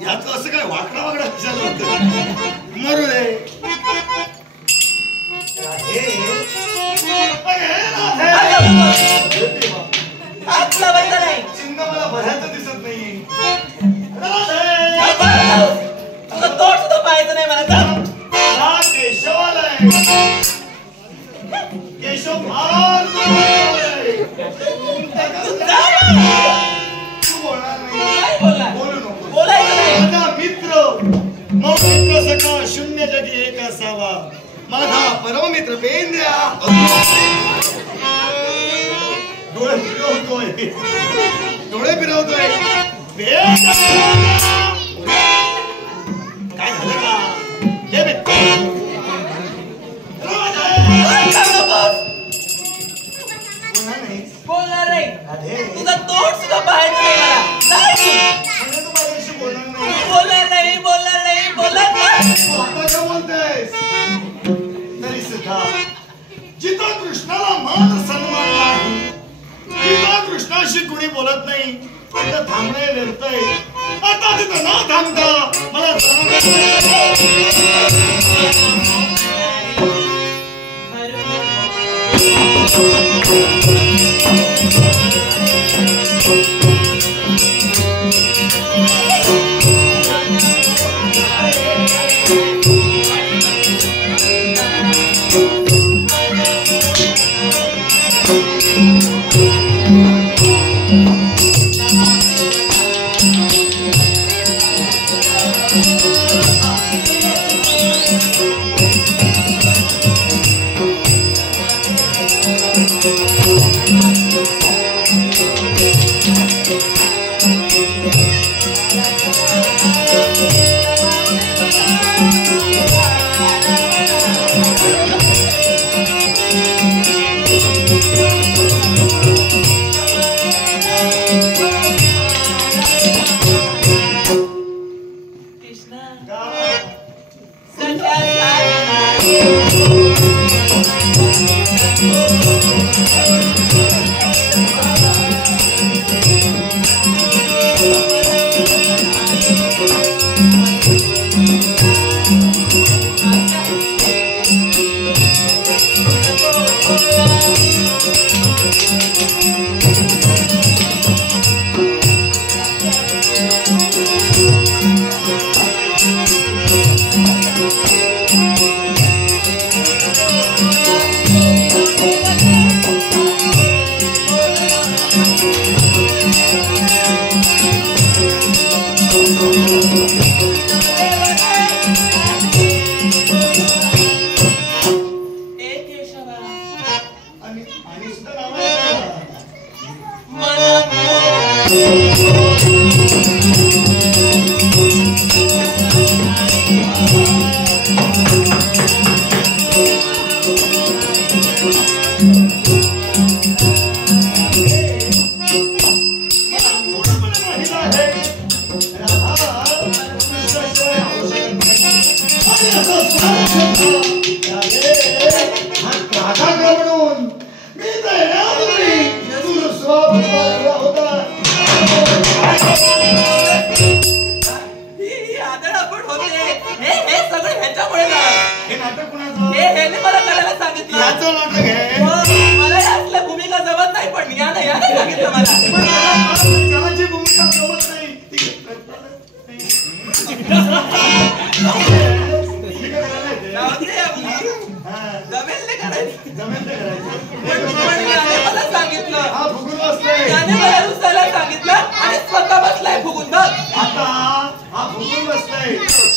याचं असं काय वाकडा वाकडा विचारलं होतं मरू दे चिन्ह मला भरायचं दिसत नाही तोड सुद्धा पाहायचं नाही मला केशवालय केशव फार तू बोलणार नाही बोलू नको बोलायचं नाही माझा मित्र मग मित्र सखा शून्य जगी एक असावा माझा परममित्र बेंद्या डोळे फिरवतोय काय झालं का हे बोलणार नाही तुझा तोड सुद्धा पाहायचं नाही मला बोलणार नाही बोलतेस तरी सुद्धा जिथं कृष्णाला मान सन्मान नाही जिथं कृष्णाशी कुणी बोलत नाही तिथं थांबणे व्यर्थय आता तिथं न थांबता मला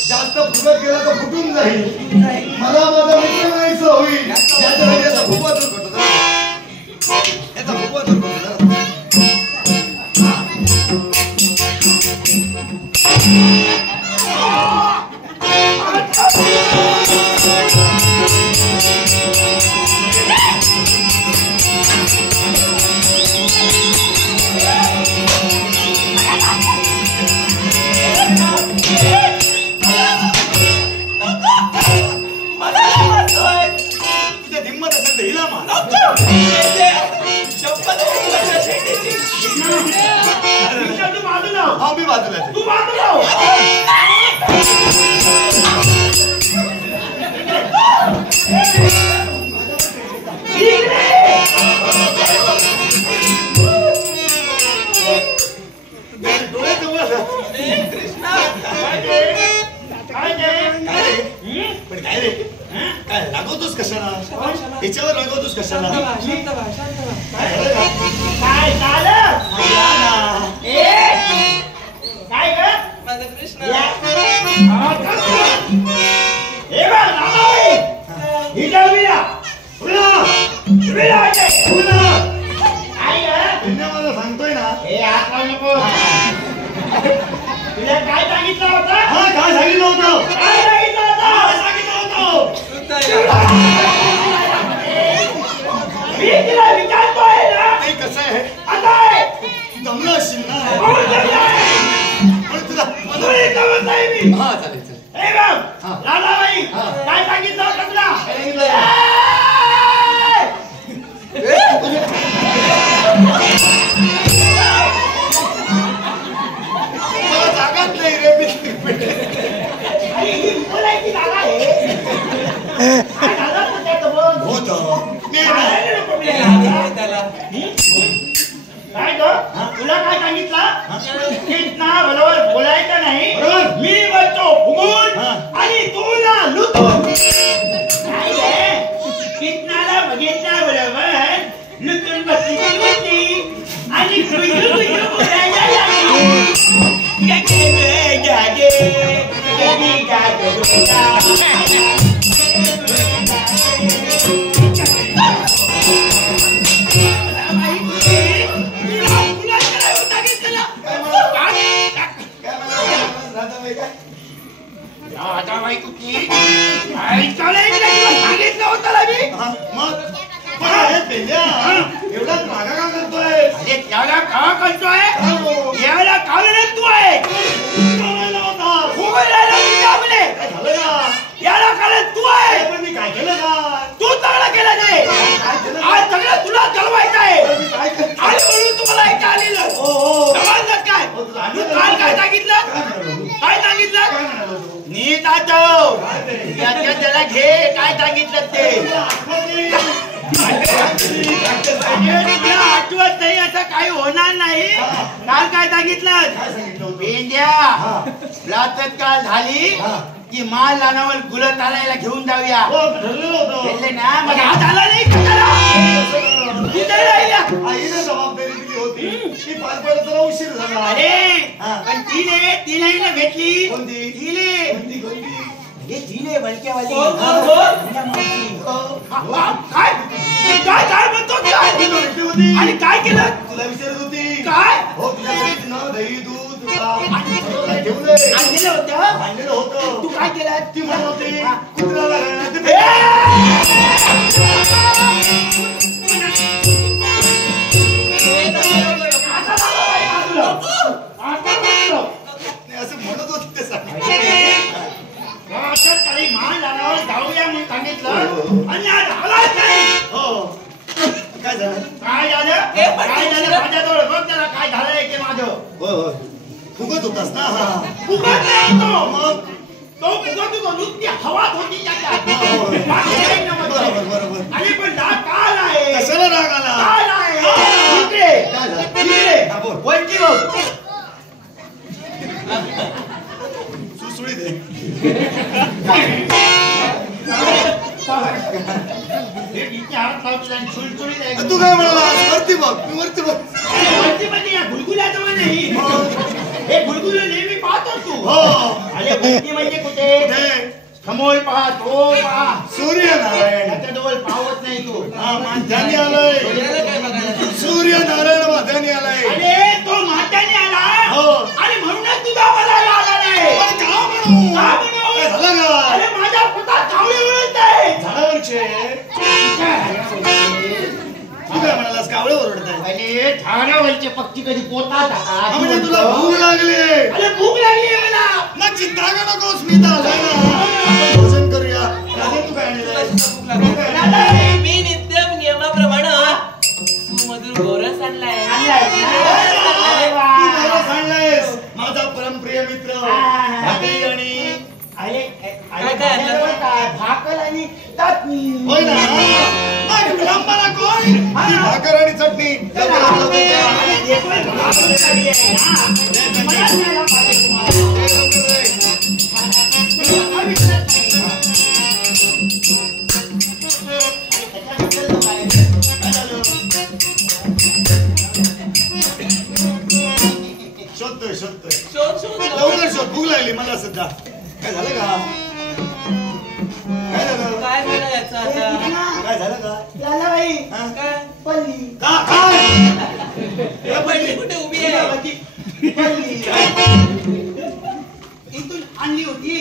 जास्त फुगत गेला तर फुटून जाईल मला माझा मित्र नाहीच होईल याचा फुगवा दूर करतो याचा फुगवा दूर करतो तुझ्या हिम्मत असेल हिला मार. तू बाजूला हो. हा मी बाजूला आहे. तू बाजूला हो. डोळे जवळ पण काय रे काय रागवतोस कशाला याच्यावर रागवतोस कशाला काय झालं काय ग माझा कृष्ण हे बघ रामाबाई हिला विला विला विला विला काय ग मला सांगतोय ना हे आता नको तुला काय सांगितलं होतं हा काय सांगितलं होतं काय सांगितलं होतं मी तिला विचारतोय ना नाही कसं आहे आता आहे जमलं असेल ना कोण करताय पण तुला तुला जमत नाही मी हा चालेल चालेल हे बघ राधाबाई काय सांगितलं होतं तुला मला जागाच नाही रे अरे ही बोलायची जागा आहे काय झालं पण त्याचं बघ होतं काय ग तुला काय सांगितलं कितना बरोबर बोलायचं नाही बरोबर. मी बोलतो फुगून आणि तुला लुटून काय गे कितनाला बघितल्या बरोबर लुटून बसली होती आणि तुझू तुझू बोलायला लागली गागे गागे गागे गागे राधाबाई कुठली सांगितलं होतं ना मी मग पण हे पेंड्या एवढा रागा का करतोय अरे त्याला का करतोय याला कारण तू आहे करायला होता फुगवायला तू आपले काय झालं का याला कारण तू आहे पण मी काय केलं का तू चांगलं केलं नाही आज सगळं तुला चालवायचं आहे मी काय केलं आणि म्हणून तुम्हाला इथे आलेलं समजलं काय तू काल काय सांगितलं काय सांगितलं नीट आठव याच्या त्याला घे काय सांगितलं ते तुला आठवत नाही असं काही होणार नाही काल काय सांगितलं पेंड्या लाचत काल झाली की माल लानावर गुलत आलायला घेऊन जाऊया गेले ना मग आज आला नाही आईने जबाबदारी दिली होती ती पार पडत जरा उशीर झाला अरे पण तिने ना भेटली कोणती? तिने कोणती तिने बलक्यावाली काय काय काय म्हणतो होती आणि काय केलं तुला विचारत होती काय हो तुझ्यासाठी ना दही दूध ठेवलंय आणलेलं होतं आणलेलं होतं तू काय केलं ती म्हणत होती कुत्र्याला असं म्हणत होत ते काही मान आल्यावर जाऊया म्हणून सांगितलं आणि आज आलाच नाही हो काय झालं काय झालं माझ्याजवळ बघ त्याला काय झालंय ते माझं होय होय फुगत होतास ना हा फुगत नाही तो मग तो फुगत होतो नुसती हवाच होती त्याच्यात बरोबर बरोबर आणि पण दात काल आहे कशाला राग आला काल आहे इकडे काय झालं इकडे हा, बोल. वरती बघ सुसुळी दे हे इथे हात लावतो आणि सुळसुळीत आहे. तू काय म्हणाला वरती बघ तू वरती बघ वरती म्हणजे या गुलगुल्याजवळ नाही हे गुलगुले नेहमी पाहतो तू हो अरे वरती म्हणजे कुठे कुठे समोर पहा तो पहा सूर्यनारायण त्याच्याजवळ पाहत नाही तू हा माध्यानी आलाय सूर्यनारायण माध्यानी आलाय अरे तो मात्याने आला हो. आणि म्हणूनच तुझा मला आला नाही पण का म्हणू का म्हणू? काय झालं का अरे माझ्या पोटात कावळे उडत आहे झाडावरचे तू काय म्हणालास कावळे ओरडत आहे अरे झाडावरचे पक्षी कधी पोतात जातात. म्हणजे तुला भूक लागली अरे भूक लागली आहे मला मग चिंता का नकोस मी तर आलोय ना आपण भोजन करूया राधे तू काय आणलंय? मी नित्य ती भाकर आणि चटणी शोधतोय लवकर शोध. भूक लागली मला सध्या. काय झालं का? काय झालं? काय झालं याचं आता? काय झालं का? याला बाई हा? काय? पल्ली काय? हे पडली कुठे उभी आहे? पल्ली इथून आणली होती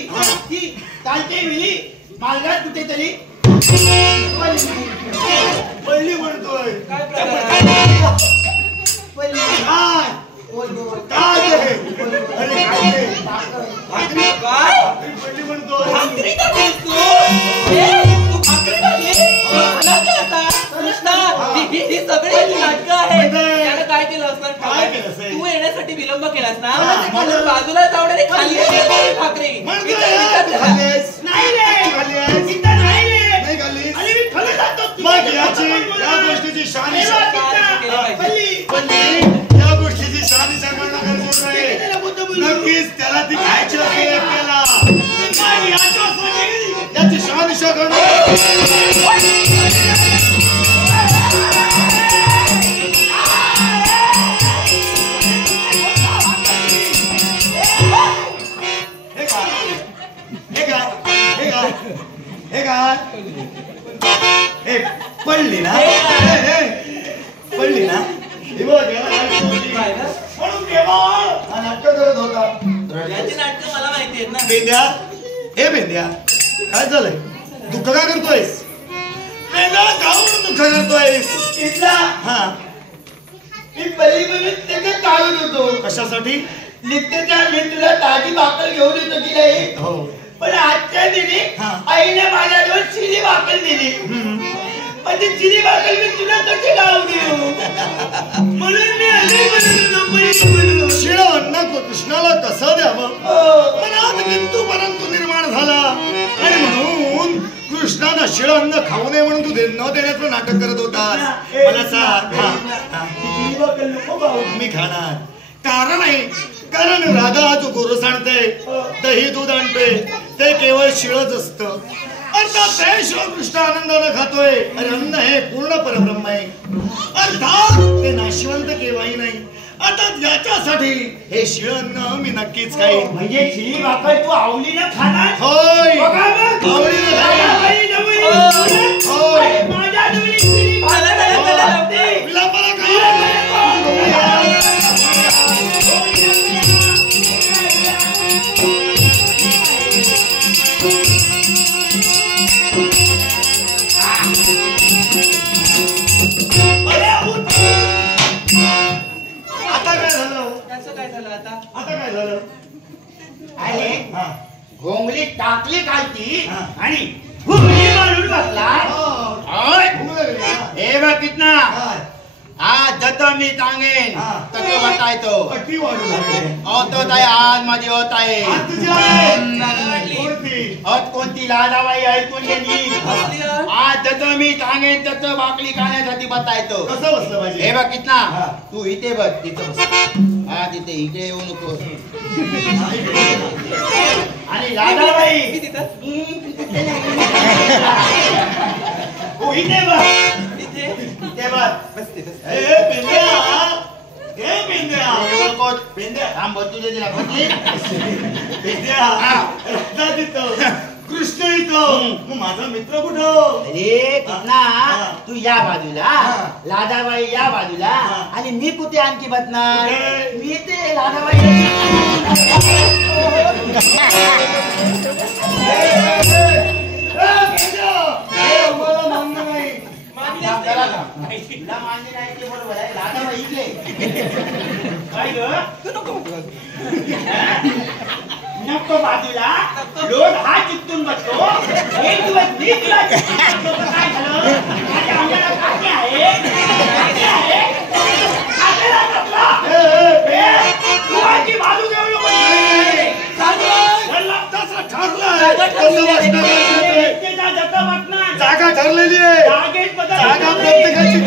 ती कालच्या वेळी मालगात कुठेतरी पडली म्हणतोय. काय प्रकार आहे? पल्ली काय? काय ते? अरे काय ते? भाकरी काय? भाकरी पडली म्हणतोय. भाकरी टाकलीस तू? तू भाकरी टाकली? मला काय आता? कृष्णा, ही सगळी नाटकं आहेत. त्यानं काय केलं असणार? काय केलं असेल? तू येण्यासाठी विलंब केलास ना? हा, म्हणून बाजूला जाऊन आणि खाल्ली असेल भाकरी. म्हणतोय, इथं- इथं- खाल्लीस? नाही रे खाल्लीस? इथं नाही रे नाही खाल्लीस? आणि मी फळ जातो मग या गोष्टीची शहानिशा पल्ली पण या गोष्टीची शहानिशा करणं गरजेचं आहे. नक्कीच त्याला ती खायची असेल त्याला. आणि याची शहानिशा करणं हे काय? हे काय? हे काय? हे काय? हे पडली ना? पडली ना? हे बघ, याला काय होती? काय ना? म्हणून केवळ हा नाटक करत होता. याची नाटकं मला माहिती आहेत ना. बेंद्या, हे बेंद्या, काय झालंय? दुःख का करतोयस? बेंद्या, का म्हणून दुःख करतोयस? इथला हा, मी पल्ली म्हणून त्याचं काढत होतो कशासाठी? नित्याच्या मी तुला ताजी भाकर घेऊन येतो की नाही हो. पण आजच्या दिनी हा. आईने माझ्याजवळ चिली भाकर दिली पण ती चिली भाकर मी तुला कशी गाव देऊ म्हणून मी अजून बनवलो शिळ अन्न कृष्णाला कसं द्यावं? मनात किंतु परंतु निर्माण झाला आणि म्हणून कृष्णानं शिळ अन्न खाऊ नये म्हणून तू न देण्याचं नाटक करत होतास. मला सांग. हा, हा. चिली भाकर नको भाऊ मी खाणार. कारण आहे, कारण राधा जो गोरस आणते, दही दूध आणते, ते केवळ शिळच असतं. अर्थात ते शिळ कृष्ण आनंदानं खातोय. अरे अन्न हे पूर्ण परब्रह्म आहे. अर्थात ते नाशिवंत केव्हाही नाही. अर्थात याच्यासाठी हे शिळ अन्न मी नक्कीच खाईन. म्हणजे चिली भाकर तू आवडीनं खाणार होय, बघा मग. आवडीनं खाईन. बाई जवळी. होय. अरे माझ्या जवळी चिली भाकर लागते. विलापाला काय? आता काय झालं? त्याचं काय झालं आता? आता काय झालं? अरे हा. घोंगली टाकली खालती हा. आणि घुमली मारून बसला हा. होय. भूक लागली ना? हे बघ कितना काय? हा जत मी सांगेन हा. तसं बतायतो पट्टी वाढू लागली. होत आहे आज माझी होत आहे आज तुझी आहे. जागा वाटली. कोणती? होत कोणती लाडाबाई ऐकून गेली कसली आहे? आज जत मी सांगेन तसं भाकरी खाण्यासाठी बतायतो कसं बसलं हे पाहिजे? बघ कितना हा. तू इथे बघ तिथं बस हा तिथे इकडे येऊ नको आणि लाडाबाई मी तिथं तू इथे बघ तिथे इथे बघ बसते बसते. ए, पेंड्या! ए, पेंड्या! थांब बसू दे तिला बसली पेंड्या! जा तिथं. कृष्ण इथं. मग माझा मित्र कुठं? अरे कितना हा. तू या बाजूला हा. लादाबाई या बाजूला हा. आणि मी कुठे आणखी बसणार कुठे? मी ते लादाबाई मला मान्य नाही. तुला मान्य नाही ते बरोबर आहे लादाबाई इकडे काय ग नको बाजूला लोट हा चित्तून बसतो एक दिवस मी तुला चित्तून बसतो. काय झालं माझ्या अंगाला काटे आहे काटे आहे काटेला बसला. तू आजी बाजू घेऊ नको. ठरलंय. कसं बसणं गरजेचं आहे? इथे जा, जगं बसणार. जागा ठरलेली आहे. जागेत बदल. जागा प्रत्येकाची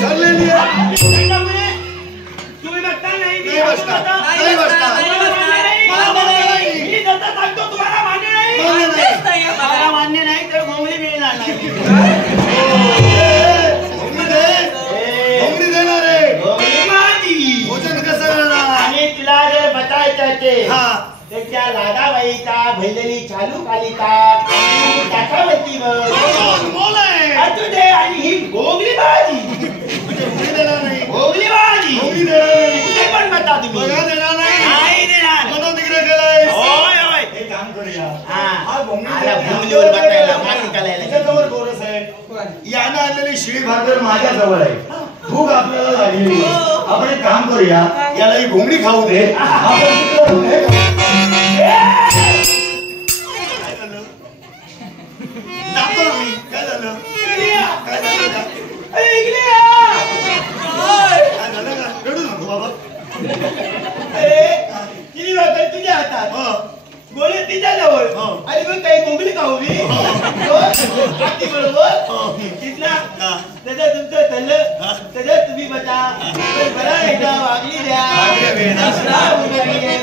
बसणार. नाही नाही बसणार. बसणार. नाही बसणार. मला मान्य नाही. मी जसं सांगतो तुम्हाला मान्य नाही. मान्य नाही. तेच नाही आहे मला मला. मान्य नाही तर घोंगडी मिळणार नाही. घोंगडी दे. घोंगडी देणार आहे. घोंगडी माझी. भोजन कसं करणार? आणि तुला जे बतायचं ते हा. त्याच्या लाडाबाईचा भरलेली चालू कालिका त्याच्यावरती अनमोल आहे. दे आणि ही घोंगडी माझी. म्हणजे घोंगडी देणार नाही. घोंगडी माझी. घोंगडी देणार नाही. कुठे पण बता तुम्ही. बघा देणार नाही. नाही देणार. मनोनिग्रह केलाय. होय होय. हे काम करूया. हा. हा घोंगडी मला देणार. घोंगडीवर बसायला, माती घालायला. त्याच्याजवळ गोरस आहे. यानं आणलेली शिळी भाकर माझ्या जवळ आहे. भूक आपल्याला लागली. आपण एक काम करूया. याला ही घोंगडी खाऊ दे. आपण तिकडे जाऊन हे खाऊ. काय झालं? जातो आम्ही. काय झालं? काय झालं का? काय झालं का? रडू नको बाबा. किती भाकर तुझ्या हातात. हो. गोळे तिच्या जवळ. हो. आणि मग काही घोंगडी खाऊ मी. अगदी बरोबर. तिथला हा. त्याचं तुमचं ठरलं. त्याच्यात तुम्ही बता. पण बरा एकदा वागली द्या. वागल्या वेळेला.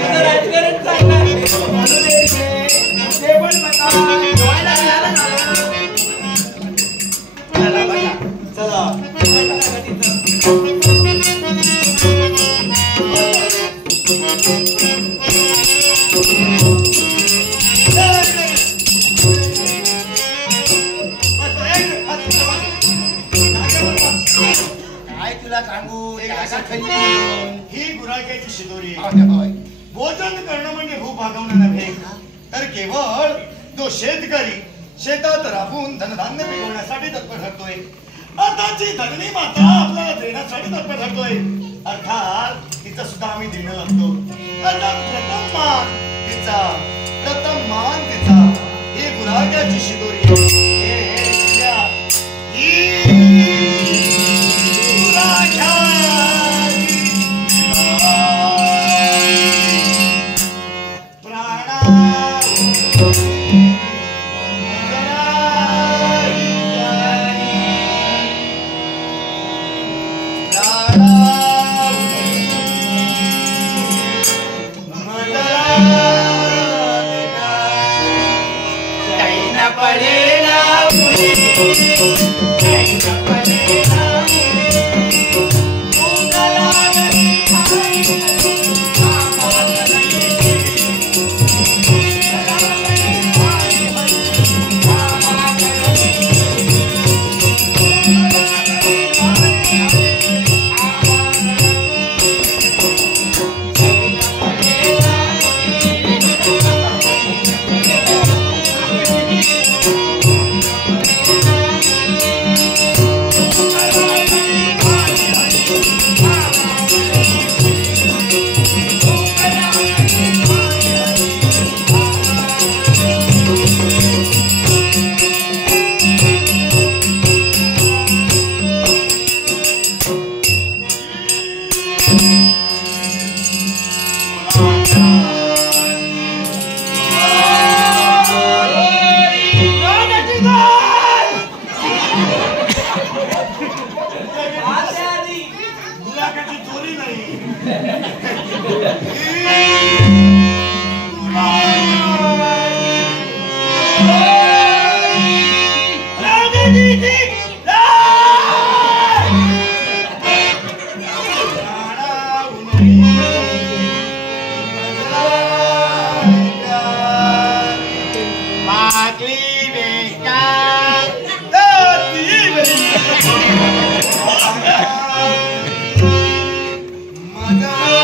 तुझं राजकारण चालणार. ते पण बता. जेवायला मिळालं ना. चला बघा. चला. काय तुला सांगू जागा खाली म्हणून. ही गुराख्याची शिदोरी. होय. भोजन करणं म्हणजे भूक भागवणं नव्हे, तर केवळ जो शेतकरी शेतात राबून धनधान्य पिकवण्यासाठी तत्पर ठरतोय, आताची धरणी माता आपल्याला देण्यासाठी तत्पर ठरतोय, अर्थात तिचं सुद्धा आम्ही देणं लागतो. अर्थात प्रथम मान तिचा ही गुराख्याची शिदोरी. गुलाकाची चोरी नाही. माझा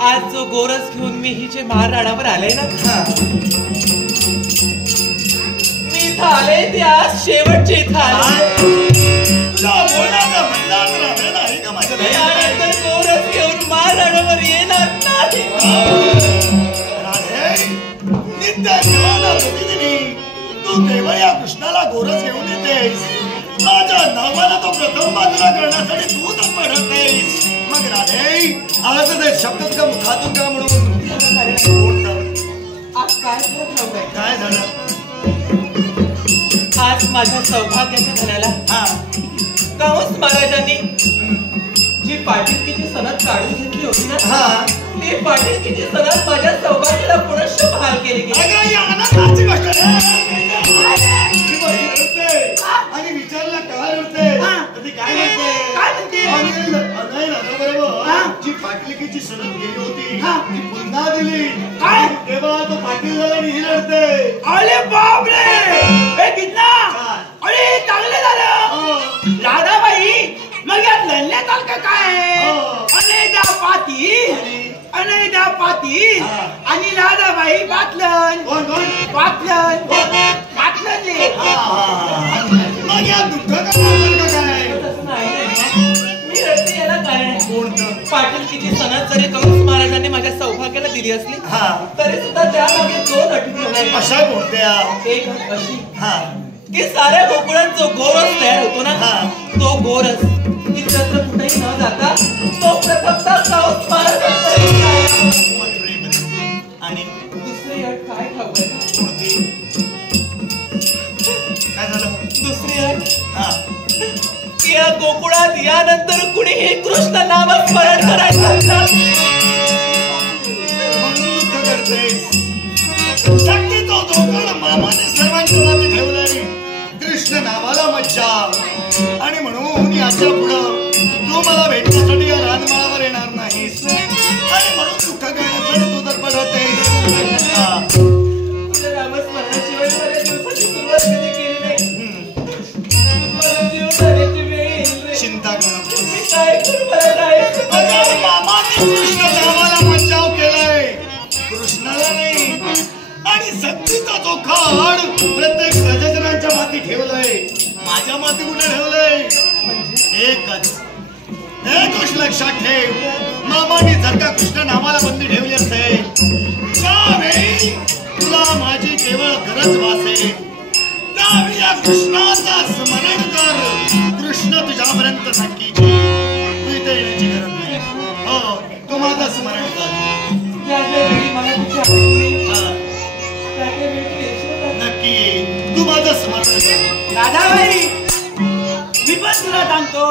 आज जो गोरस घेऊन मी हिचे महाराणावर आले ना, मी इथं आले ते आज शेवटचे इथं आले. त्यानंतर गोरस घेऊन महाराणावर येणार नाही. तू केवळ या कृष्णाला गोरस घेऊन येतेस, माझ्या नावाला तो प्रथम बाजूला करण्यासाठी तू तर पडत नाहीस. मग राधे आज ते शब्द का मुखातून का म्हणून आज काय झालं? आज माझ्या सौभाग्याच्या धनाला कंस महाराजांनी जी पाटीलकीची सनद काढून घेतली होती ना, ती पाटीलकीची सनद माझ्या सौभाग्याला पुनश्च बहाल केली गेली. आणि विचारला काय होते काय म्हणते जी पाटलिकेची सनद गेली होती ती पुन्हा दिली. तेव्हा तो पाटील झाला आणि ही लढते. अरे बापरे, हे कितना पाटील आणि राधाबाई पाटलन. कोण कोण पाटलन पाटलनले. मग या दुःख काय तसं नाही रे. मी रडते याला काय कोणतं पाटीलकीची सनद जरी कंस महाराजांनी माझ्या सौभाग्याला दिली असली तरी सुद्धा त्या मागे दोन अटी ठेवल्या. अशा कोणत्या एक अट अशी की साऱ्या गोकुळात जो गोरस तयार होतो ना तो गोरस इतरत्र कुठेही न जाता तो प्रथमतः कंस महाराजांकडे जायला. आणि दुसरी अट काय ठाऊक आहे? कोणती काय झालं दुसरी अट की या गोकुळात यानंतर कुणीही कृष्ण नामस्मरण करायचं नाही. म्हणून दुःख करतेस. शक्ती तो दोघं मामाने सर्वांच्या मागे ठेवलंय कृष्ण नावाला मज्जा. आणि म्हणून याच्या पुढं तू मला भेटण्यासाठी या रानमाळावर येणार नाहीस. आणि म्हणून दुःख करण्यासाठी तू तर पडतेस. तुझ्या नामस्मरणाशिवाय माझ्या दिवसाची सुरुवात कधी केली नाही. मला जीव जाण्याची वेळ येईल रे. चिंता करू नकोस. मी काय करू? मला जायचं अगं, मामाने कृष्ण नावाला मज्जाव केलाय कृष्णाला नाही. आणि सक्तीचा जो खाड प्रत्येक प्रजजनांच्या माती ठेवलंय. माझ्या माती कुठे ठेवलंय? एकच एक गोष्ट लक्षात ठेव. मामाने जर का कृष्ण नावाला बंदी ठेवली असेल त्यावेळी तुला माझी केवळ गरज भासेल. त्यावेळी या कृष्णाचा स्मरण कर. कृष्ण तुझ्यापर्यंत नक्की तू इथे येण्याची गरज नाही. हो तू माझं स्मरण कर. ज्यावेळी मला तुझी आठवण येईल, त्यावेळी तू येशील का? नक्की ये. तू माझं स्मरण कर. राधाबाई मी पण तुला सांगतो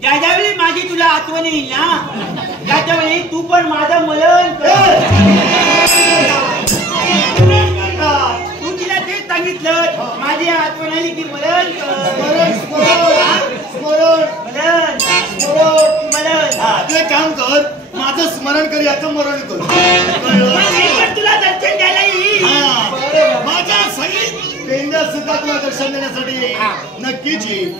ज्यावेळी माझी तुला आठवण येईल ना त्याच्यावेळी तू पण माझं मलन कर. तू तिला तेच सांगितलं माझी आठवण आली की मलन कर. तू एक काम कर माझं स्मरण कर याचं मरण कर. तुला दर्शन द्यायला येईल. माझ्या सगळी पेंड्या सुद्धा तुला दर्शन देण्यासाठी येईल. नक्कीच येईल.